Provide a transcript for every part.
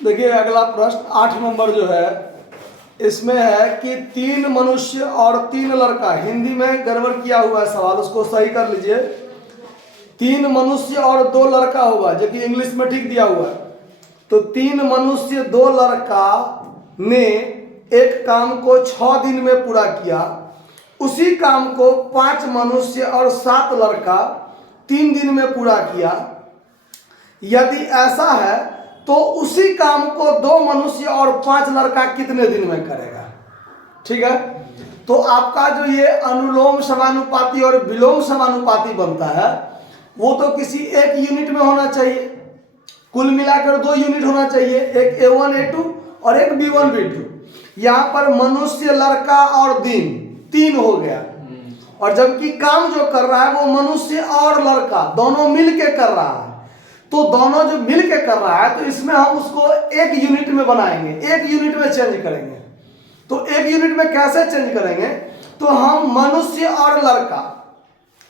देखिए अगला प्रश्न 8 नंबर जो है इसमें है कि 3 मनुष्य और 3 लड़का, हिंदी में गड़बड़ किया हुआ है सवाल, उसको सही कर लीजिए। 3 मनुष्य और 2 लड़का होगा, जो कि इंग्लिश में ठीक दिया हुआ है। तो 3 मनुष्य 2 लड़का ने एक काम को 6 दिन में पूरा किया, उसी काम को 5 मनुष्य और 7 लड़का 3 दिन में पूरा किया। यदि ऐसा है तो उसी काम को 2 मनुष्य और 5 लड़का कितने दिन में करेगा? ठीक है, तो आपका जो ये अनुलोम समानुपाती और विलोम समानुपाती बनता है वो तो किसी एक यूनिट में होना चाहिए। कुल मिलाकर 2 यूनिट होना चाहिए, एक A1 A2 और एक B1 B2। यहाँ पर मनुष्य, लड़का और दिन 3 हो गया, और जबकि काम जो कर रहा है वो मनुष्य और लड़का दोनों मिलके कर रहा है। तो दोनों जो मिलके कर रहा है तो इसमें हम उसको एक यूनिट में बनाएंगे, एक यूनिट में चेंज करेंगे। तो एक यूनिट में कैसे चेंज करेंगे? तो हम मनुष्य और लड़का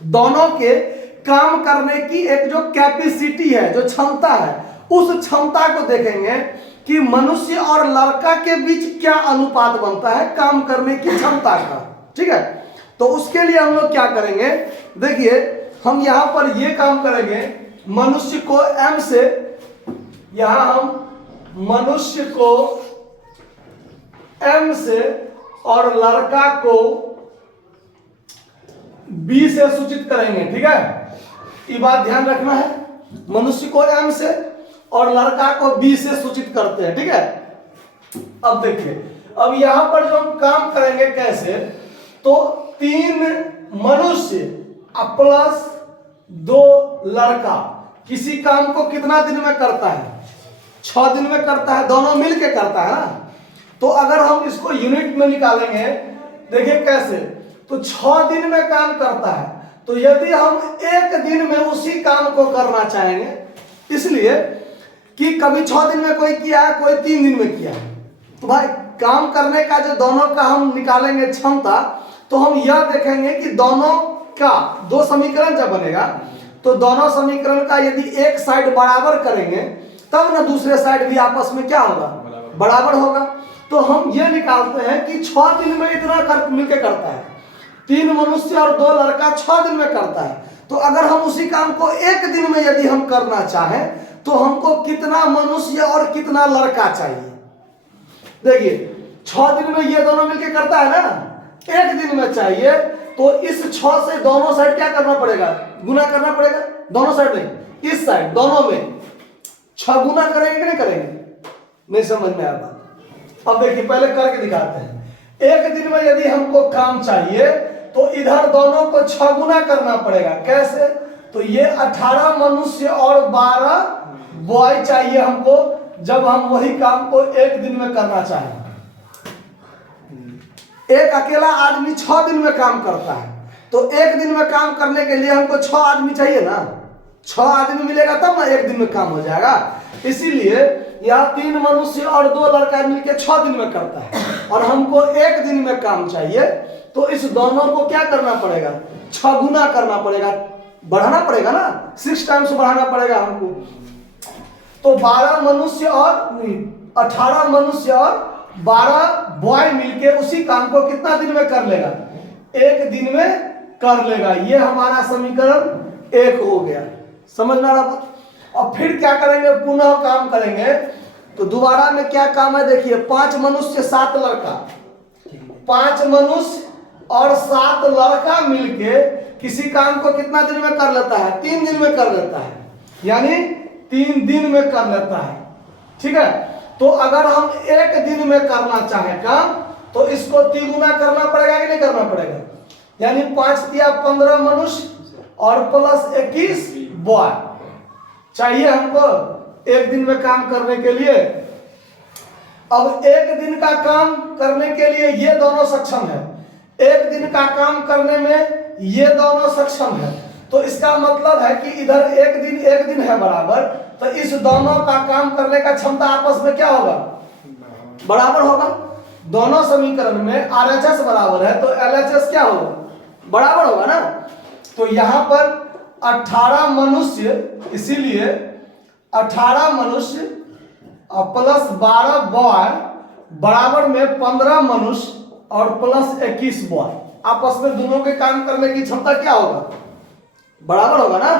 दोनों के काम करने की एक जो कैपेसिटी है, जो क्षमता है, उस क्षमता को देखेंगे कि मनुष्य और लड़का के बीच क्या अनुपात बनता है काम करने की क्षमता का। ठीक है, तो उसके लिए हम लोग क्या करेंगे, देखिए हम यहां पर ये काम करेंगे, मनुष्य को M से, यहां हम मनुष्य को M से और लड़का को B से सूचित करेंगे। ठीक है, ये बात ध्यान रखना है, मनुष्य को M से और लड़का को B से सूचित करते हैं। ठीक है, अब देखिए, अब यहां पर जो हम काम करेंगे कैसे, तो 3 मनुष्य प्लस 2 लड़का किसी काम को कितना दिन में करता है? 6 दिन में करता है, दोनों मिलके करता है ना। तो अगर हम इसको यूनिट में निकालेंगे, देखिए कैसे, तो 6 दिन में काम करता है। तो यदि हम एक दिन में उसी काम को करना चाहेंगे, इसलिए कि कभी 6 दिन में कोई किया है, कोई 3 दिन में किया है, तो भाई काम करने का जो दोनों का हम निकालेंगे क्षमता, तो हम यह देखेंगे कि दोनों का 2 समीकरण जब बनेगा तो दोनों समीकरण का यदि एक साइड बराबर करेंगे तब ना दूसरे साइड भी आपस में क्या होगा, बराबर होगा। तो हम ये निकालते हैं कि 6 दिन में इतना मिलके करता है, 3 मनुष्य और 2 लड़का 6 दिन में करता है। तो अगर हम उसी काम को एक दिन में यदि हम करना चाहें तो हमको कितना मनुष्य और कितना लड़का चाहिए? देखिए 6 दिन में ये दोनों मिलके करता है ना, एक दिन में चाहिए, तो इस 6 से दोनों साइड क्या करना पड़ेगा, गुना करना पड़ेगा। दोनों साइड नहीं, इस साइड दोनों में 6 गुना करेंगे कि नहीं करेंगे? नहीं समझ में आया बात? अब देखिए पहले करके दिखाते हैं। एक दिन में यदि हमको काम चाहिए तो इधर दोनों को 6 गुना करना पड़ेगा। कैसे? तो ये 18 मनुष्य और 12 बॉय चाहिए हमको, जब हम वही काम को एक दिन में करना चाहें। एक अकेला आदमी 6 दिन में काम करता है, तो एक दिन में काम करने के लिए हमको 6 आदमी चाहिए ना, 6 आदमी मिलेगा तब ना एक दिन में काम हो जाएगा। इसीलिए यहाँ 3 मनुष्य और 2 लड़का मिलकर 6 दिन में करता है, और हमको एक दिन में काम चाहिए, तो इस दोनों को क्या करना पड़ेगा, 6 गुना करना पड़ेगा, बढ़ाना पड़ेगा ना, 6 टाइम्स बढ़ाना पड़ेगा हमको। तो 12 मनुष्य और 18 मनुष्य और 12 बॉय मिलके उसी काम को कितना दिन में कर लेगा, एक दिन में कर लेगा। ये हमारा समीकरण 1 हो गया। समझ में आ रहा बात? और फिर क्या करेंगे, पुनः काम करेंगे। तो दोबारा में क्या काम है, देखिए 5 मनुष्य 7 लड़का, 5 मनुष्य और 7 लड़का मिलके किसी काम को कितना दिन में कर लेता है, 3 दिन में कर लेता है, यानी 3 दिन में कर लेता है। ठीक है, तो अगर हम एक दिन में करना चाहें काम, तो इसको 3 गुना करना पड़ेगा कि नहीं करना पड़ेगा, यानी 5 तिया 15 मनुष्य और प्लस 21 बॉय चाहिए हमको एक दिन में काम करने के लिए। अब एक दिन का काम करने के लिए ये दोनों सक्षम है, एक दिन का काम करने में ये दोनों सक्षम है, तो इसका मतलब है कि इधर एक दिन है बराबर, तो इस दोनों का काम करने का क्षमता आपस में क्या होगा, बराबर होगा। दोनों समीकरण में RHS बराबर है, तो LHS क्या होगा, बराबर होगा ना। तो यहां पर 18 मनुष्य, इसीलिए 18 मनुष्य और प्लस 12 बॉय बराबर में 15 मनुष्य और प्लस 21 बॉय, आपस में दोनों के काम करने की क्षमता क्या होगा? बराबर होगा ना।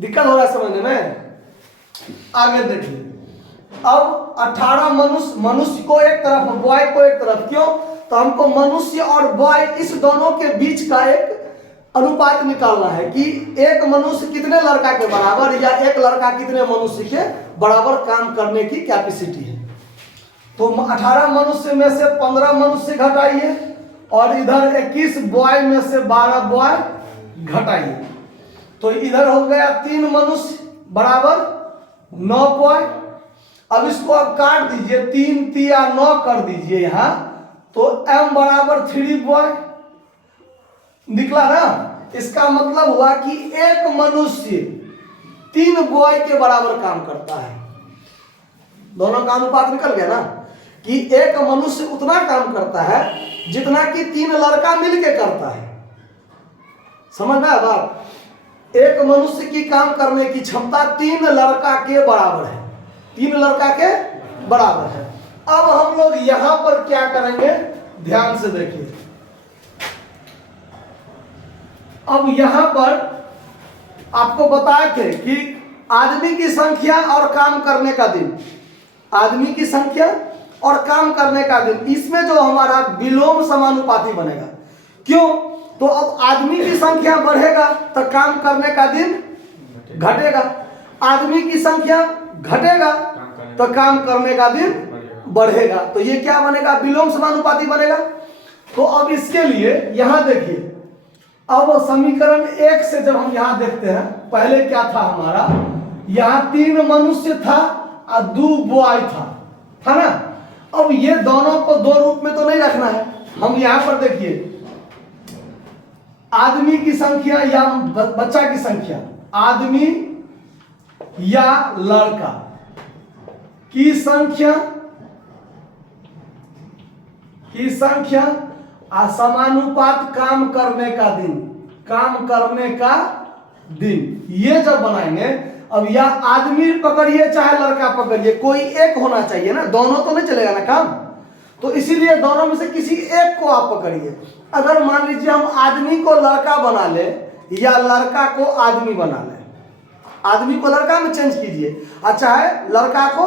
दिक्कत हो रहा है समझने में? आगे देखिए, अब 18 मनुष्य को एक तरफ, बॉय को एक तरफ, क्यों? तो हमको मनुष्य और बॉय इस दोनों के बीच का एक अनुपात निकालना है कि एक मनुष्य कितने लड़का के बराबर या एक लड़का कितने मनुष्य के बराबर काम करने की कैपेसिटी है। तो 18 मनुष्य में से 15 मनुष्य घटाइए और इधर 21 बॉय में से 12 बॉय घटाइए, तो इधर हो गया 3 मनुष्य बराबर 9 बॉय। अब इसको अब काट दीजिए, 3 तिया 9 कर दीजिए यहाँ, तो m बराबर 3 बॉय निकला ना। इसका मतलब हुआ कि एक मनुष्य 3 बॉय के बराबर काम करता है। दोनों का अनुपात निकल गया ना कि एक मनुष्य उतना काम करता है जितना कि 3 लड़का मिलके करता है। समझ में आया बात? एक मनुष्य की काम करने की क्षमता 3 लड़का के बराबर है, 3 लड़का के बराबर है। अब हम लोग यहां पर क्या करेंगे, ध्यान से देखिए। अब यहां पर आपको बताए थे कि आदमी की संख्या और काम करने का दिन, आदमी की संख्या और काम करने का दिन, इसमें जो हमारा विलोम समानुपाती बनेगा। क्यों? तो अब आदमी की संख्या बढ़ेगा तो काम करने का दिन घटेगा, आदमी की संख्या घटेगा तो काम करने का दिन बढ़ेगा। तो ये क्या बनेगा? विलोम समानुपाती बनेगा। तो अब इसके लिए यहां देखिए, अब समीकरण 1 से जब हम यहां देखते हैं, पहले क्या था हमारा, यहां 3 मनुष्य था और 2 बॉय था ना। अब ये दोनों को 2 रूप में तो नहीं रखना है। हम यहां पर देखिए, आदमी की संख्या या बच्चा की संख्या, आदमी या लड़का की संख्या समानुपात काम करने का दिन, ये जब बनाएंगे, अब या आदमी पकड़िए चाहे लड़का पकड़िए, कोई एक होना चाहिए ना, दोनों तो नहीं चलेगा ना काम। तो इसीलिए दोनों में से किसी एक को आप पकड़िए। अगर मान लीजिए हम आदमी को लड़का बना ले या लड़का को आदमी बना ले, आदमी को लड़का में चेंज कीजिए और चाहे लड़का को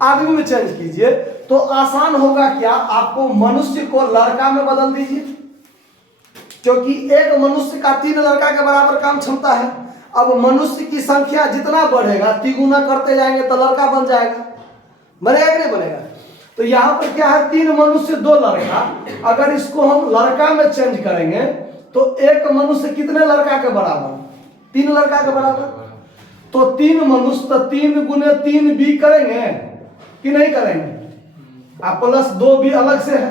आदमी में चेंज कीजिए, तो आसान होगा क्या? आपको मनुष्य को लड़का में बदल दीजिए, क्योंकि एक मनुष्य का 3 लड़का के बराबर काम क्षमता है। अब मनुष्य की संख्या जितना बढ़ेगा, तिगुना करते जाएंगे तो लड़का बन जाएगा, बनेगा कि नहीं बनेगा? तो यहाँ पर क्या है, 3 मनुष्य 2 लड़का, अगर इसको हम लड़का में चेंज करेंगे तो एक मनुष्य कितने लड़का के बराबर? 3 लड़का के बराबर। तो 3 मनुष्य, तो 3 गुने 3 भी करेंगे कि नहीं करेंगे? आप प्लस 2 भी अलग से है,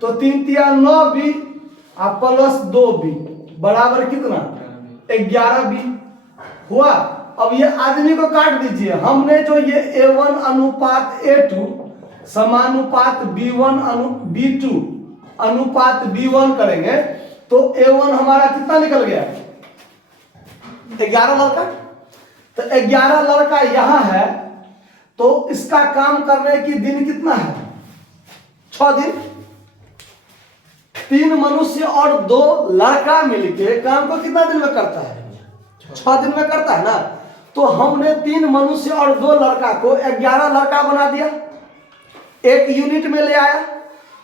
तो 3 तिया 9 भी आप प्लस 2 भी बराबर कितना? 11 भी हुआ। अब ये आदमी को काट दीजिए। हमने जो ये A1 अनुपात A2 समानुपात B2 अनुपात B1 करेंगे तो A1 हमारा कितना निकल गया? 11 लड़का। तो 11 लड़का यहां है, तो इसका काम करने की दिन कितना है? 6 दिन। 3 मनुष्य और 2 लड़का मिलके काम को कितना दिन में करता है? 6 दिन में करता है ना। तो हमने 3 मनुष्य और 2 लड़का को 11 लड़का बना दिया, एक यूनिट में ले आया।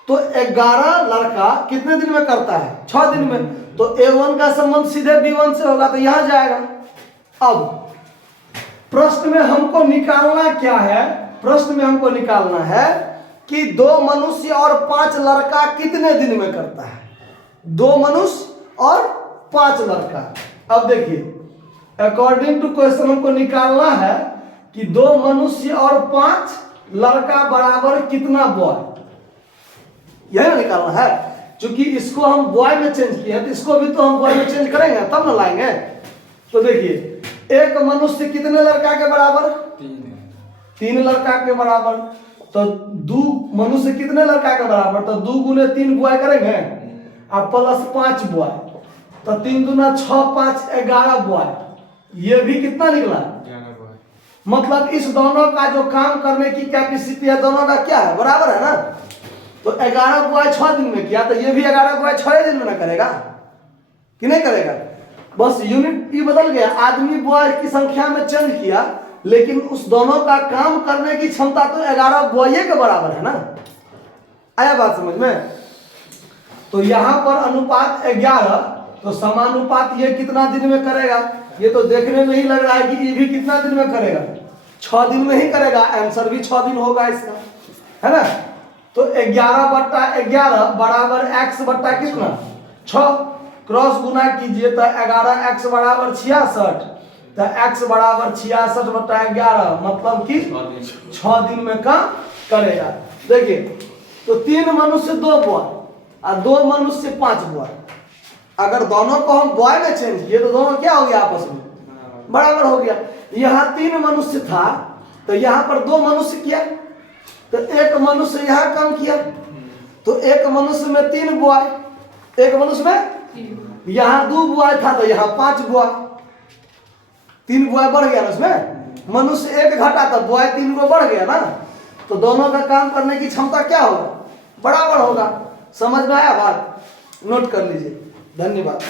तो 11 लड़का कितने दिन में करता है? 6 दिन में। तो A1 का संबंध सीधे B1 से होगा, तो यहां जाएगा। अब प्रश्न में हमको निकालना क्या है? प्रश्न में हमको निकालना है कि 2 मनुष्य और 5 लड़का कितने दिन में करता है? 2 मनुष्य और 5 लड़का। अब देखिए, अकॉर्डिंग टू क्वेश्चन हमको निकालना है कि 2 मनुष्य और 5 लड़का बराबर कितना बॉय, यही निकालना है। क्योंकि इसको हम बॉय में चेंज किए हैं, तो इसको भी तो हम बॉय में चेंज करेंगे तब ना लाएंगे। तो देखिए, एक मनुष्य कितने लड़का के बराबर? 3 लड़का के बराबर। तो 2 मनुष्य कितने लड़का के बराबर? तो 2 गुने 3 बॉय करेंगे और प्लस 5 बॉय, तो 3 दूना 6 5 11 बॉय। ये भी कितना निकला? मतलब इस दोनों का जो काम करने की कैपेसिटी है दोनों का क्या है, बराबर है ना। तो 11 बॉय 6 दिन में किया, तो ये भी 11 बॉय 6 दिन में ना करेगा कि नहीं करेगा। बस यूनिट ई बदल गया, आदमी बॉय की संख्या में चेंज किया, लेकिन उस दोनों का काम करने की क्षमता तो 11 बॉय के बराबर है ना। आया बात समझ में। तो यहां पर अनुपात 11, तो समानुपात ये कितना दिन में करेगा, ये तो देखने में ही लग रहा है कि ये भी कितना दिन में करेगा, 6 दिन में ही करेगा। आंसर भी 6 दिन होगा इसका, है ना। तो 11/11 बराबर x बट्टा कितना 6, क्रॉस गुना कीजिए तो 11x बराबर 66, तो x बराबर 66/11 मतलब कि 6 दिन में काम करेगा। देखिए तो 3 मनुष्य 2 बॉय और 2 मनुष्य 5 बॉय, अगर दोनों को हम बॉय में चेंज किए तो दोनों क्या हो गया आपस में बराबर हो गया। यहाँ 3 मनुष्य था तो यहाँ पर 2 मनुष्य किया, तो 1 मनुष्य यहाँ काम किया, तो 1 मनुष्य में 3 बॉय, 1 मनुष्य में यहाँ 2 बॉय था तो यहाँ 5 बॉय, 3 बॉय बढ़ गया ना उसमें, मनुष्य 1 घटा तो बॉय 3 को बढ़ गया ना। तो दोनों का काम करने की क्षमता क्या होगा, बराबर होगा। समझ में आया बात, नोट कर लीजिए। धन्यवाद।